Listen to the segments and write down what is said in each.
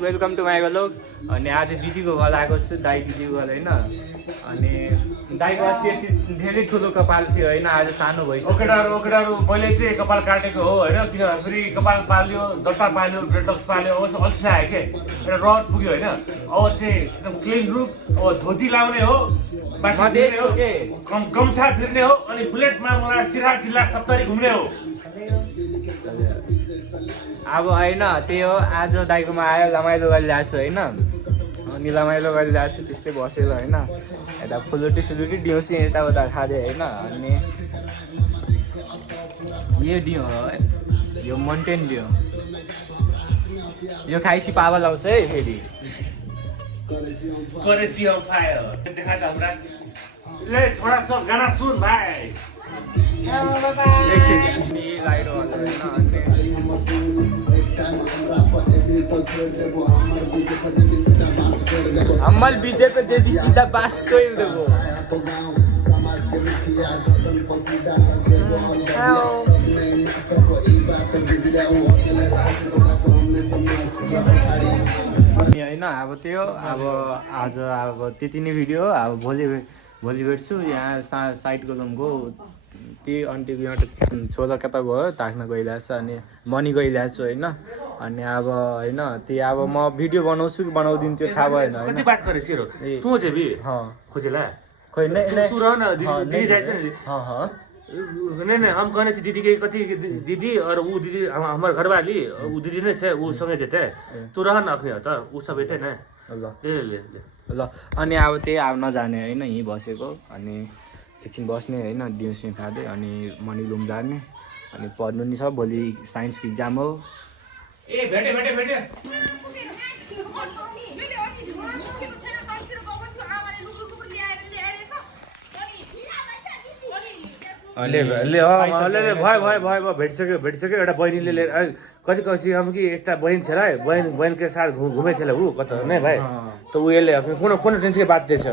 Welcome to my blog. अनि आज दिदीको घर आएको छु, दाई दिदीको घर होइन। अनि दाईको अस्ति धेरै ठुलो कपाल थियो होइन, आज सानो भइसक्यो। ओकेडाहरू मैले चाहिँ कपाल काटेको हो होइन, किनभने फेरि कपाल पाल्यो, जता पाल्यो, ब्रेडलक्स पाल्यो, अब चाहिँ अल्छी आयो के एउटा रड पुग्यो होइन। अब चाहिँ एकदम क्लिन लुक, अब धोती लाउने हो, गम्छा फिर्ने हो, अनि बुलेटमा मलाई सिरा जिल्ला सप्तरी घुम्ने हो। अब होइन त्यही हो, आज दाईकोमा आयो, रमाइलो गरिरहेको छु होइन। अनि रमाइलो गरिरहेको छु, त्यस्तै बसेर होइन। यता फुलुटी सुलुटी डिउसी यताउता खाँदै होइन। अनि यो डिउ हो है, यो मोन्टेन डिउ, यो खाइसी पावा लाउँछ है फेरि। करेची अन फायर देखा त हमरा ले छोरा सब गाना सुन भाइ। हम्मल बीजेपी देवी सीधा बास कोइल देबो। होइन अब त्यो अब आज अब त्यति नै भिडियो। अब भोलि भेट्छु। यहाँ साइड कोलमको त्यही आन्टीको एउटा छोरा कता गयो ताक्न गइरहेको छ, अनि मनी गइरहेको छु होइन। अनि अब होइन त्यही अब म भिडियो बनाउँछु कि बनाउँदिन त्यो थाहा भएन होइन। कति बात करे छिरो तू चाहिँ भी खोजेला खोइ नै तू रह न दीदी जाए छ नि। नहीं हम कहने छी दीदी के कथी दीदी और वो दीदी हमारे घर वाली वो दीदी नहीं छे, वो संगे जेते तू रह न अखनी त ऊ सब एते न ले ल। अनि अब त्यही अब नजाने होइन, यहीँ बसेको। अनि एकछिन बस्ने होइन, दिउँसिउँ खाँदै अनि मनी लुम जाने। अनि पढ्नु नि छ, भोलि साइन्सको इक्जाम हो। ए भेटे ले भयो भेटिसक्यो एउटा बहिनीले लिएर कति हम कि एक बहन छ बहन के साथ घूमे छ ऊ कत नहीं भाई तो वो ये कुन टेंशन के बात छ।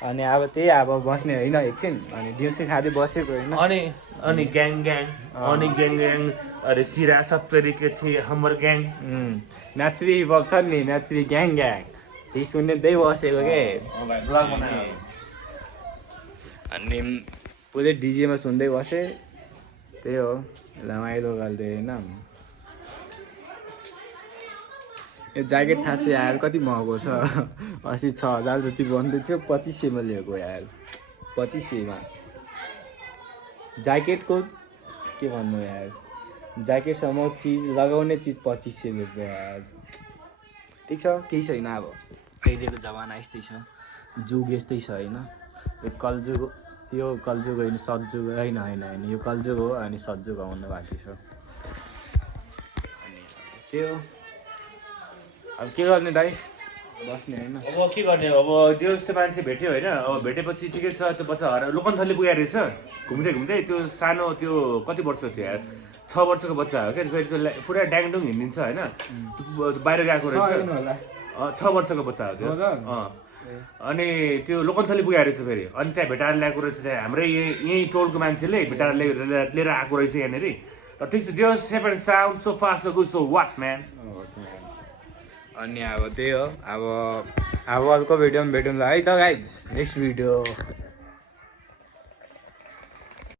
अनि अब त्यही अब बस्ने होइन एकछिन। अनि दिउँसो खाँदै बसेको होइन। अनि ग्याङ अरे सिरा सब तरिके छी हमर ग्याङ नाच्री बग्छ नि, नाच्री ग्याङ त्यही सुन्ने त्यही बसेको के। अनि पुरै डिजेमा सुन्दै बसेँ, त्यही हो रमाइलो गर्दै होइन। यो ज्याकेट थाहा छ यार कति महँगो छ, अस्ति 6000 जति भन्दै थियो, 2500मा लिएको यार। 2500मा ज्याकेटको के भन्नु यार, ज्याकेटसम्म चिज लगाउने चिज 2500 रुपियाँ यार। ठिक छ केही छैन, अब अहिलेको जमाना यस्तै छ, जुग यस्तै छ होइन। यो कलजुग होइन सतजुग होइन यो कलजुग हो। अनि सतजुग आउनु बाँकी छ। अनि त्यो अब के गर्ने दाइ, बस्ने होइन। अब के गर्ने, अब त्यो जस्तो मान्छे भेट्यो होइन। अब भेटेपछि ठिकै छ, त्यो पछि लोकन्थली पुगेको रहेछ घुम्दै त्यो सानो त्यो कति वर्ष थियो यार, 6 वर्षको बच्चा हो क्या। फेरि त्यो पुरा ड्याङडुङ हिँडिन्छ होइन, बाहिर गएको रहेछ। 6 वर्षको बच्चा हो त्यो। अनि त्यो लोकन्थली पुगेको रहेछ फेरि। अनि त्यहाँ भेटाएर ल्याएको रहेछ, त्यहाँ हाम्रै यहीँ टोलको मान्छेले भेटाएर लिएर आएको रहेछ यहाँनिर। र ठिक छ त्यो safe and sound so fast so good so what man. अनि अब त्यही हो, अब अर्को भिडियोमा भेटौँला है त गाइज, नेक्स्ट भिडियो।